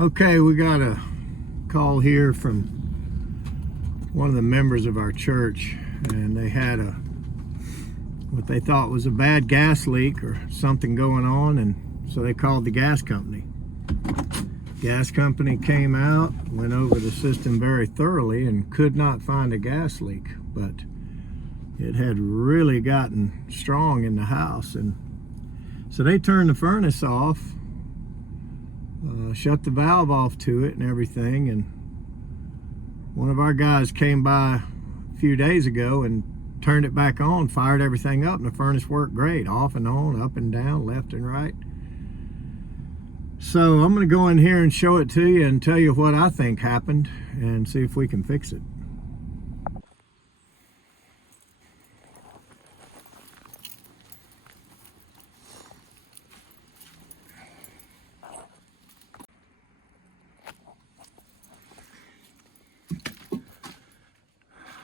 Okay, we got a call here from one of the members of our church, and they had what they thought was a bad gas leak or something going on, and so they called the gas company. Gas company came out, went over the system very thoroughly, and could not find a gas leak, but it had really gotten strong in the house, and so they turned the furnace off, shut the valve off to it and everything. And one of our guys came by a few days ago and turned it back on, fired everything up, and the furnace worked great, off and on, up and down, left and right. So I'm going to go in here and show it to you and tell you what I think happened and see if we can fix it.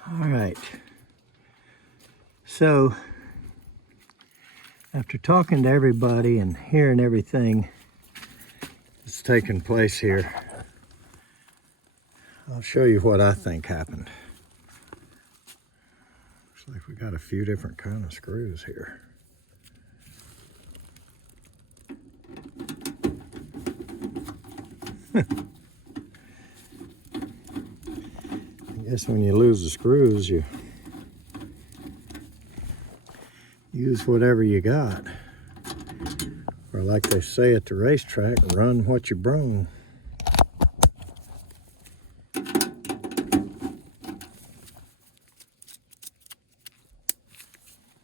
All right, so after talking to everybody and hearing everything that's taking place here, I'll show you what I think happened. Looks like we got a few different kind of screws here. I guess when you lose the screws, you use whatever you got. Or like they say at the racetrack, run what you brung.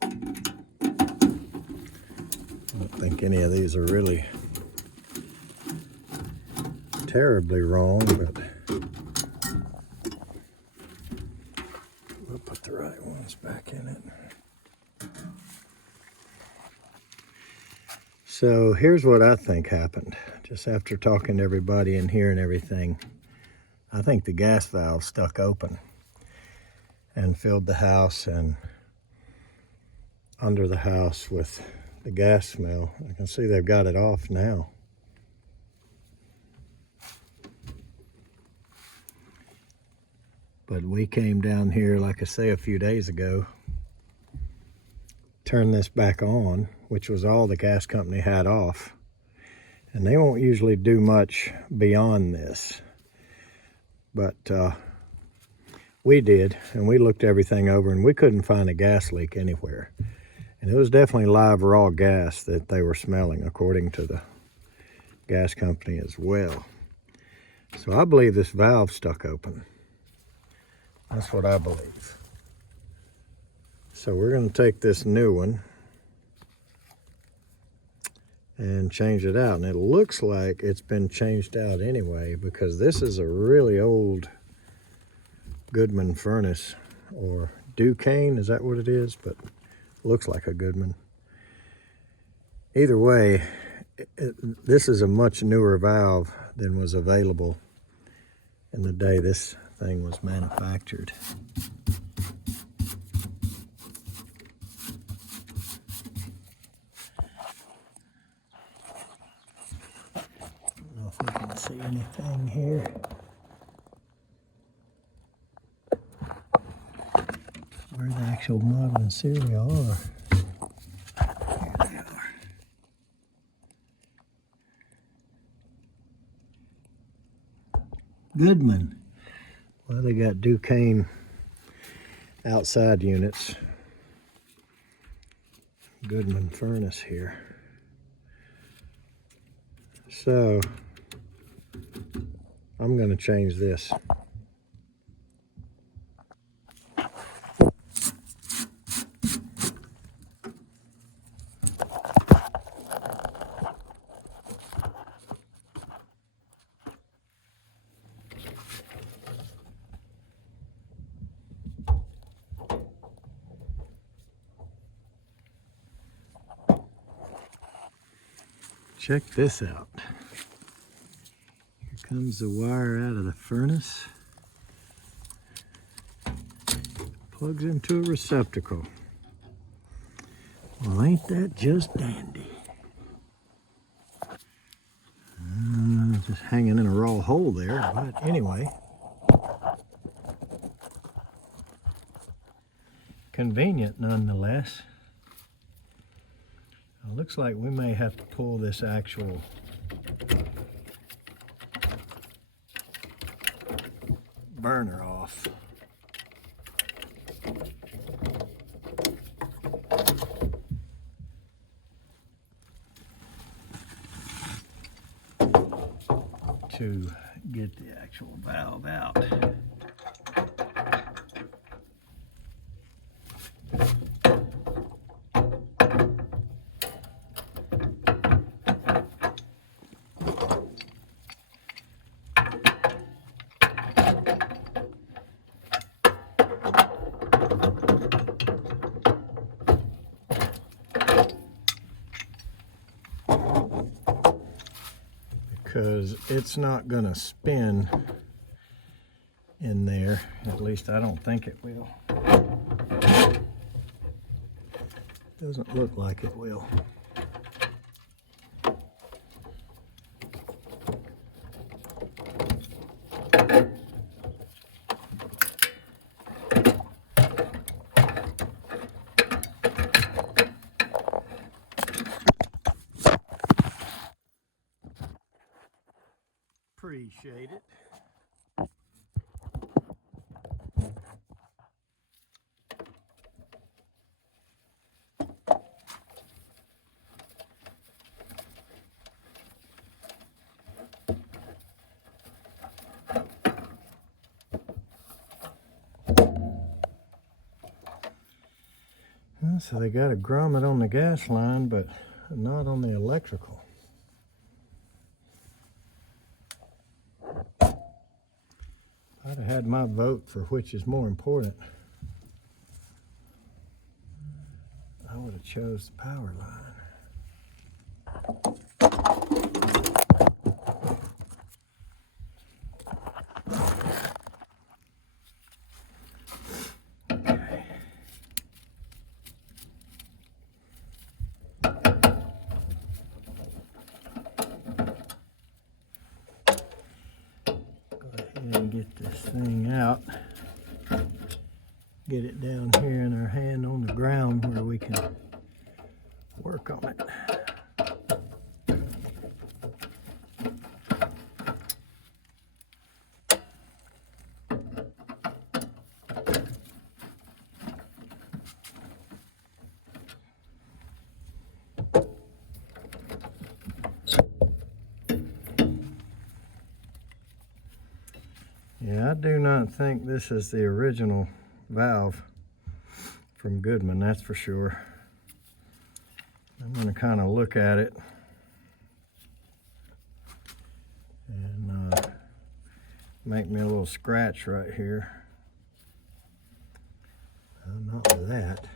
I don't think any of these are really terribly wrong, but we'll put the right ones back in it. So here's what I think happened. Just after talking to everybody and hearing everything, I think the gas valve stuck open and filled the house and under the house with the gas smell. I can see they've got it off now. But we came down here, like I say, a few days ago, turned this back on, which was all the gas company had off. And they won't usually do much beyond this. But we did, and we looked everything over, and we couldn't find a gas leak anywhere. And it was definitely live raw gas that they were smelling, according to the gas company as well. So I believe this valve stuck open. That's what I believe. So we're going to take this new one and change it out. And it looks like it's been changed out anyway, because this is a really old Goodman furnace, or Duquesne, is that what it is? But it looks like a Goodman. Either way, this is a much newer valve than was available in the day this thing was manufactured. I don't know if you can see anything here. Where the actual model and serial are. Here they are. Goodman. Well, they got Duquesne outside units. Goodman furnace here. So I'm going to change this. Check this out. Here comes the wire out of the furnace. Plugs into a receptacle. Well, ain't that just dandy? is hanging in a raw hole there, but anyway. Convenient nonetheless. It looks like we may have to pull this actual burner off. To get the actual valve out. Because it's not going to spin in there. At least I don't think it will. Doesn't look like it will. Appreciate it. So they got a grommet on the gas line, but not on the electrical. I'd have had my vote for which is more important. I would have chose the power line. And get this thing out, get it down here in our hand on the ground where we can work on it. Yeah, I do not think this is the original valve from Goodman, that's for sure. I'm going to kind of look at it and make me a little scratch right here. Not with that.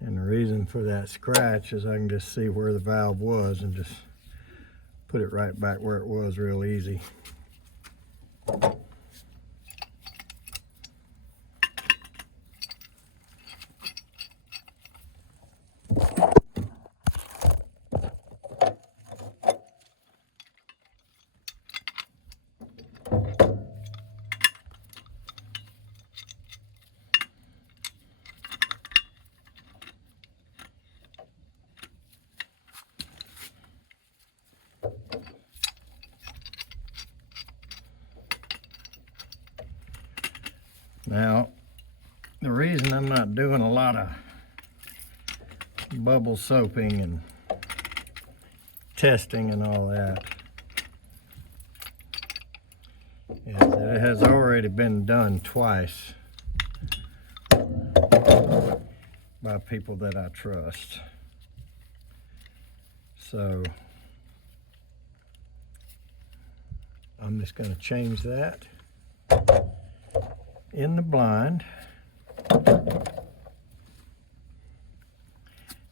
And the reason for that scratch is I can just see where the valve was and just put it right back where it was real easy. Now, the reason I'm not doing a lot of bubble soaping and testing and all that is that it has already been done twice by people that I trust. So I'm just going to change that in the blind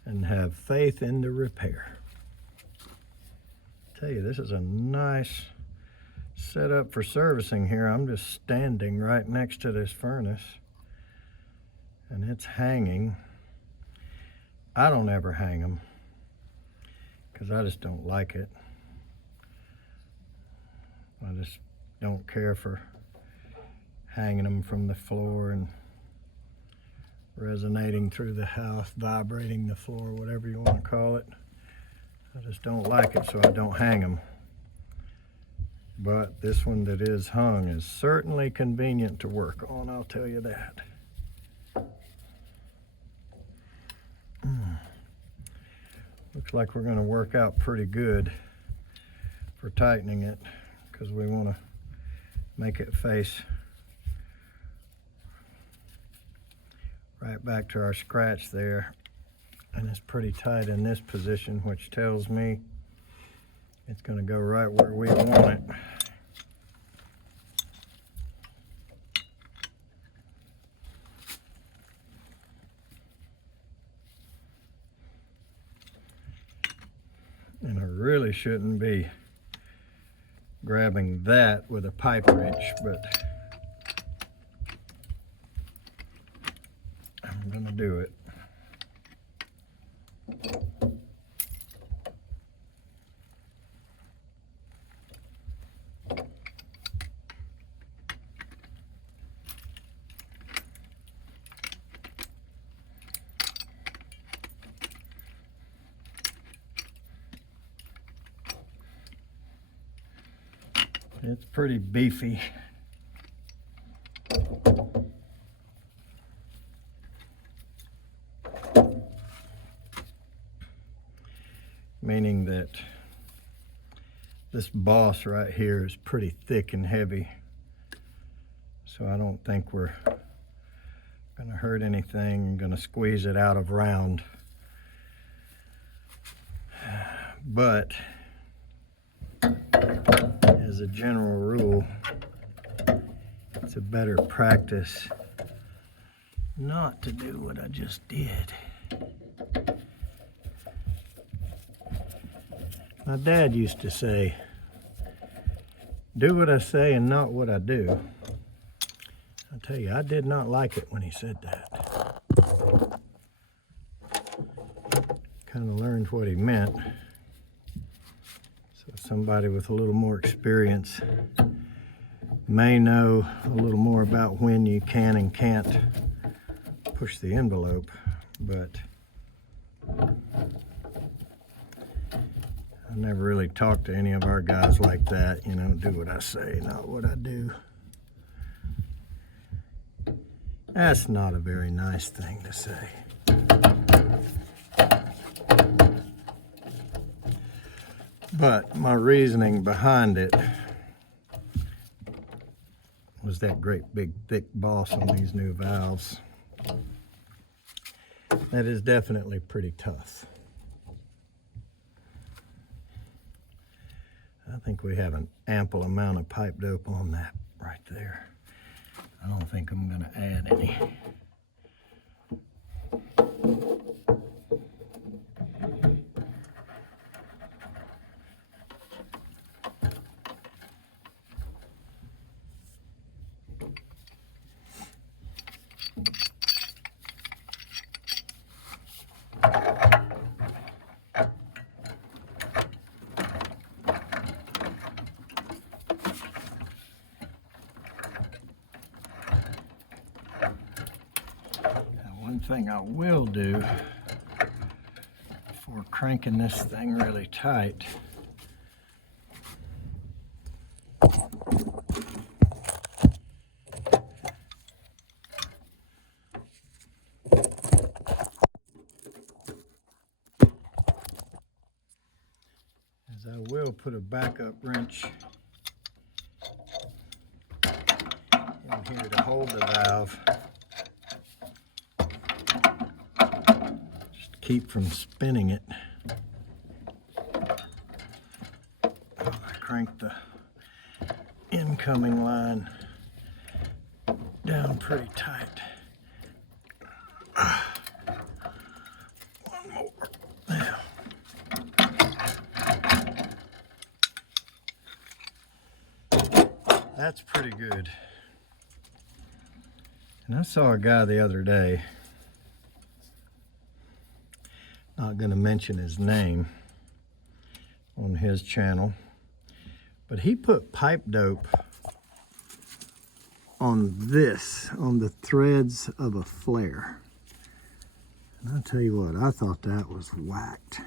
and have faith in the repair. Tell you, this is a nice setup for servicing here. I'm just standing right next to this furnace. and it's hanging. I don't ever hang them because I just don't like it. I just don't care for hanging them from the floor and resonating through the house, vibrating the floor, whatever you want to call it. I just don't like it, so I don't hang them. But this one that is hung is certainly convenient to work on, I'll tell you that. Looks like we're going to work out pretty good for tightening it, because we want to make it face right back to our scratch there. And it's pretty tight in this position, which tells me it's going to go right where we want it. And I really shouldn't be grabbing that with a pipe wrench, but I'm going to do it. It's pretty beefy. Meaning that this boss right here is pretty thick and heavy. So I don't think we're going to hurt anything. I'm going to squeeze it out of round. But as a general rule, it's a better practice not to do what I just did. My dad used to say, do what I say and not what I do. I tell you, I did not like it when he said that. Kind of learned what he meant. So somebody with a little more experience may know a little more about when you can and can't push the envelope, but I never really talked to any of our guys like that, you know, do what I say, not what I do. That's not a very nice thing to say. But my reasoning behind it was that great big thick boss on these new valves. That is definitely pretty tough. I think we have an ample amount of pipe dope on that right there. I don't think I'm going to add any. One thing I will do before cranking this thing really tight is I will put a backup wrench in here to hold the valve. Keep from spinning it. I crank the incoming line down pretty tight. One more. Now. That's pretty good. And I saw a guy the other day not going to mention his name on his channel, but he put pipe dope on this, on the threads of a flare. And I'll tell you what, I thought that was whacked.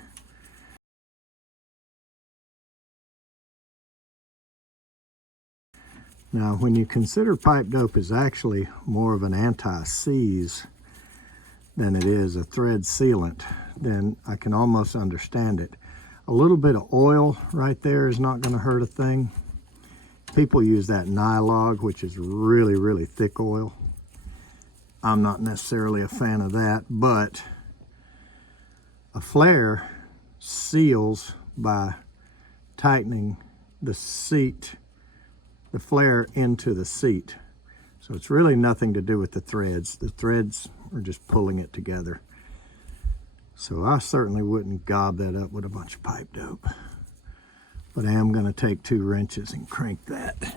Now, when you consider pipe dope is actually more of an anti-seize than it is a thread sealant, then I can almost understand it. A little bit of oil right there is not going to hurt a thing. People use that Nylog, which is really, really thick oil. I'm not necessarily a fan of that, but a flare seals by tightening the seat, the flare into the seat. So it's really nothing to do with the threads. The threads are just pulling it together. So I certainly wouldn't gob that up with a bunch of pipe dope. But I am going to take 2 wrenches and crank that.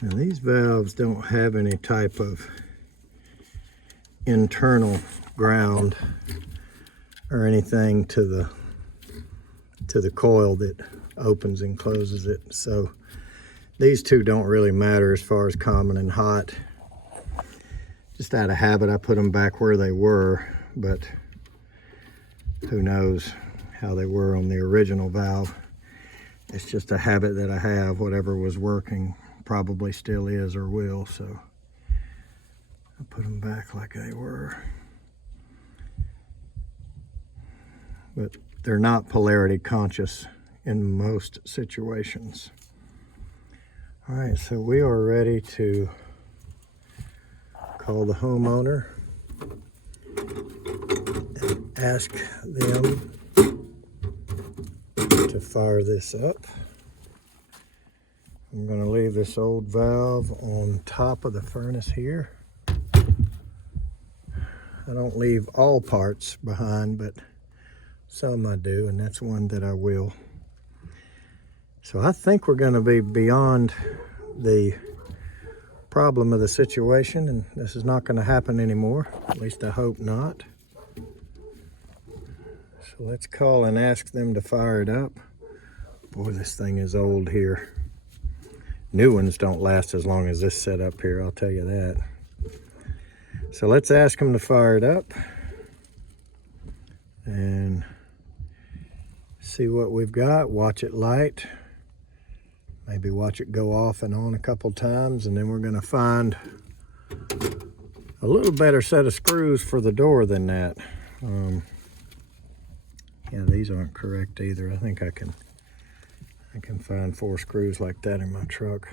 Now these valves don't have any type of internal ground or anything to the coil that opens and closes it. So these two don't really matter as far as common and hot. Just out of habit, I put them back where they were, but who knows how they were on the original valve. It's just a habit that I have. Whatever was working probably still is or will, so I put them back like they were. But they're not polarity conscious in most situations. All right, so we are ready to call the homeowner and ask them to fire this up. I'm going to leave this old valve on top of the furnace here. I don't leave all parts behind, but some I do, and that's one that I will. So I think we're going to be beyond the problem of the situation, and this is not going to happen anymore. At least I hope not. So let's call and ask them to fire it up. Boy, this thing is old here. New ones don't last as long as this setup here, I'll tell you that. So let's ask them to fire it up and see what we've got. Watch it light. Maybe watch it go off and on a couple times, and then we're going to find a little better set of screws for the door than that. Yeah, these aren't correct either. I think I can find 4 screws like that in my truck.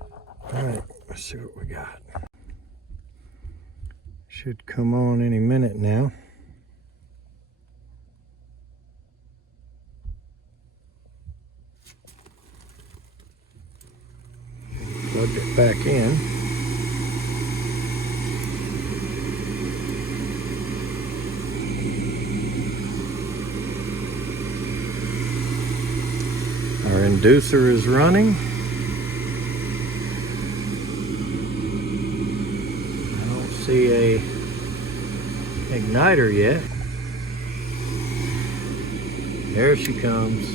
All right, let's see what we got. Should come on any minute now. Plugged it back in. inducer is running. I don't see a igniter yet. There she comes.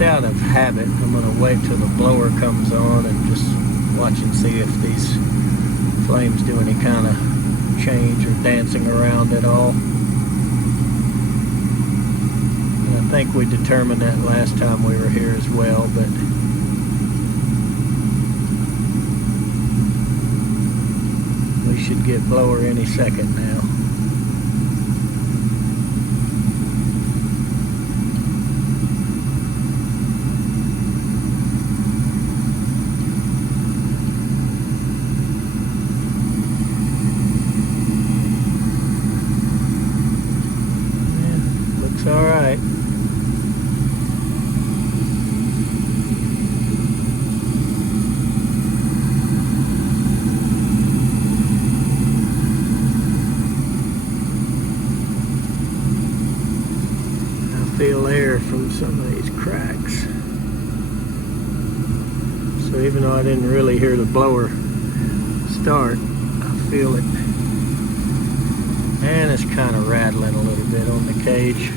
Out of habit, I'm going to wait till the blower comes on and just watch and see if these flames do any kind of change or dancing around at all. And I think we determined that last time we were here as well, but we should get blower any second now. All right. I feel air from some of these cracks. So even though I didn't really hear the blower start, I feel it. And it's kind of rattling a little bit on the cage.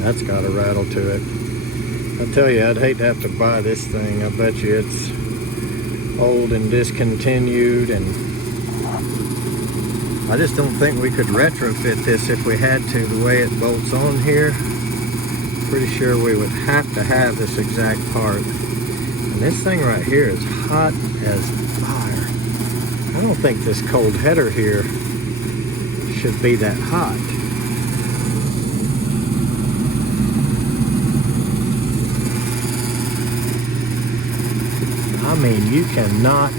That's got a rattle to it. I tell you, I'd hate to have to buy this thing. I bet you it's old and discontinued, and I just don't think we could retrofit this if we had to, the way it bolts on here. Pretty sure we would have to have this exact part. And this thing right here is hot as fire. I don't think this cold header here should be that hot. I mean, you cannot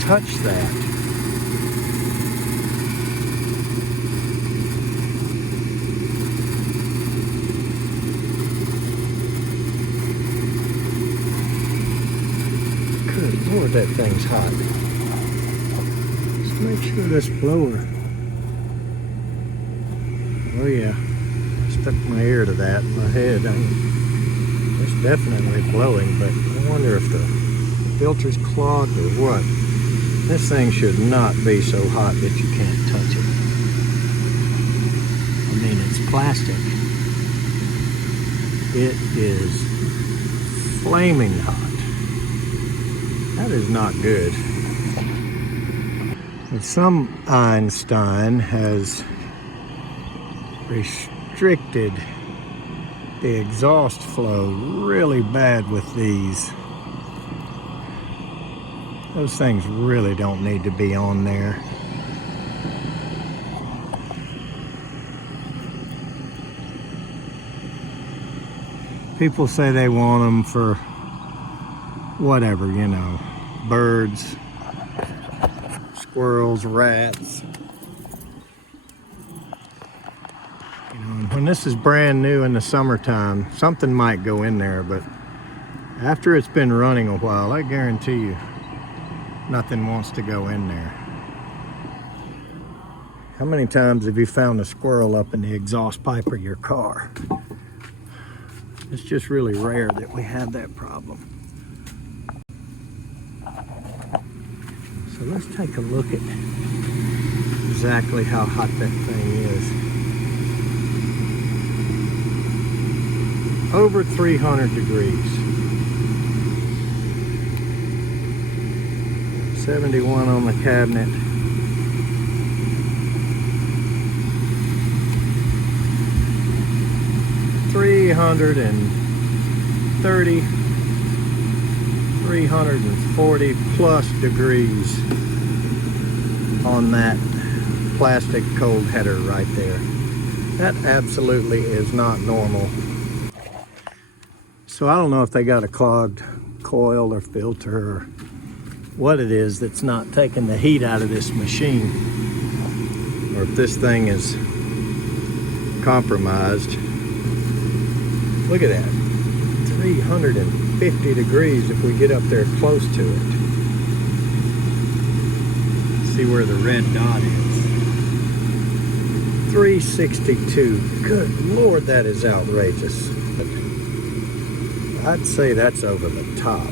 touch that. Good Lord, that thing's hot. Let's make sure this blower. Oh yeah, stuck my ear to that, my head. It's definitely blowing, but I wonder if the filter's clogged or what. This thing should not be so hot that you can't touch it. I mean, it's plastic. It is flaming hot. That is not good. And some Einstein has restricted the exhaust flow really bad with these. Those things really don't need to be on there. People say they want them for whatever, you know, birds, squirrels, rats. You know, and when this is brand new in the summertime, something might go in there, but after it's been running a while, I guarantee you, nothing wants to go in there. How many times have you found a squirrel up in the exhaust pipe of your car? It's just really rare that we have that problem. So let's take a look at exactly how hot that thing is. Over 300 degrees. 71 on the cabinet. $330, 340 plus degrees on that plastic cold header right there. That absolutely is not normal. So I don't know if they got a clogged coil or filter or what it is that's not taking the heat out of this machine, or if this thing is compromised. Look at that. 350 degrees if we get up there close to it. See where the red dot is. 362. Good Lord, that is outrageous. I'd say that's over the top.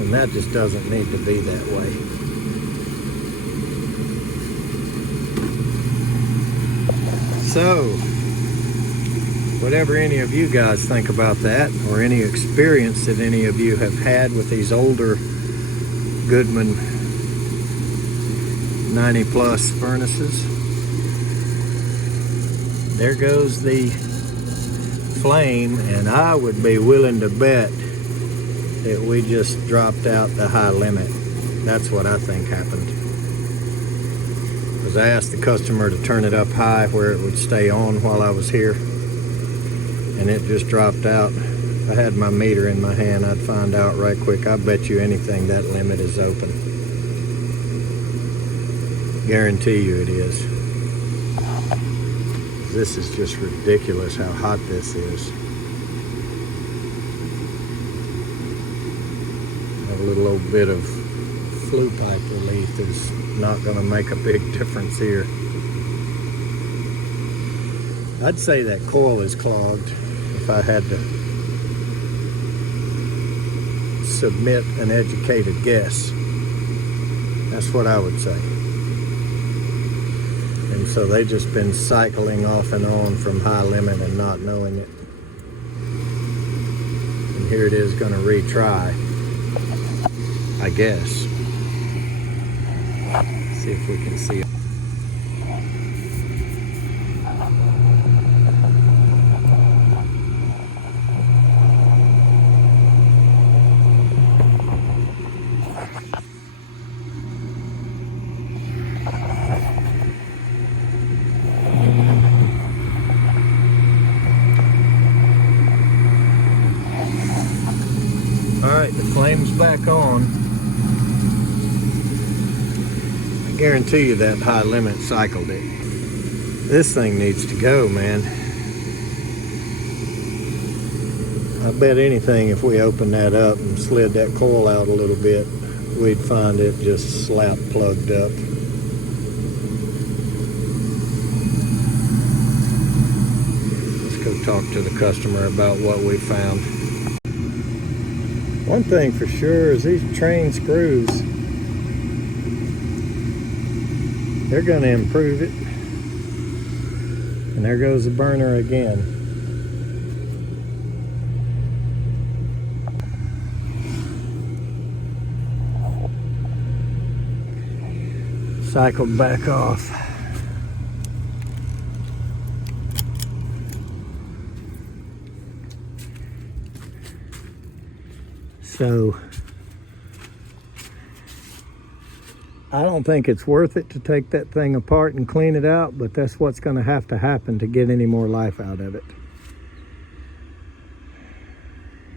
And that just doesn't need to be that way. So, whatever any of you guys think about that, or any experience that any of you have had with these older Goodman 90 plus furnaces, there goes the flame, and I would be willing to bet that we just dropped out the high limit. That's what I think happened. Because I asked the customer to turn it up high where it would stay on while I was here, and it just dropped out. If I had my meter in my hand, I'd find out right quick. I bet you anything that limit is open. Guarantee you it is. This is just ridiculous how hot this is. A little old bit of flue pipe relief is not going to make a big difference here. I'd say that coil is clogged if I had to submit an educated guess. That's what I would say. And so they just been cycling off and on from high limit and not knowing it. And here it is going to retry, I guess. See if we can see it. Alright, the flame's back on. I guarantee you that high limit cycled it. This thing needs to go, man. I bet anything if we opened that up and slid that coil out a little bit, we'd find it just slap plugged up. Let's go talk to the customer about what we found. One thing for sure is these train screws, they're going to improve it. And there goes the burner again. Cycled back off. So I don't think it's worth it to take that thing apart and clean it out, but that's what's going to happen to get any more life out of it.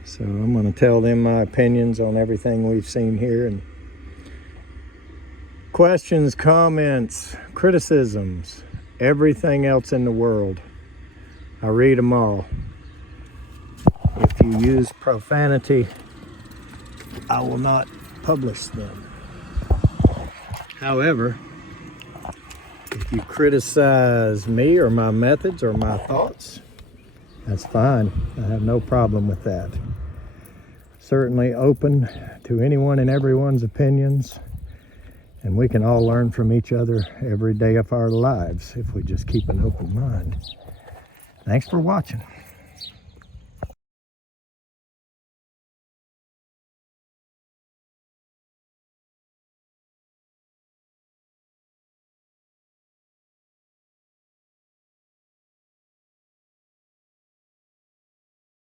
So I'm going to tell them my opinions on everything we've seen here, and questions, comments, criticisms, everything else in the world. I read them all. If you use profanity, I will not publish them. However, if you criticize me or my methods or my thoughts, that's fine. I have no problem with that. Certainly open to anyone and everyone's opinions, and we can all learn from each other every day of our lives if we just keep an open mind. Thanks for watching.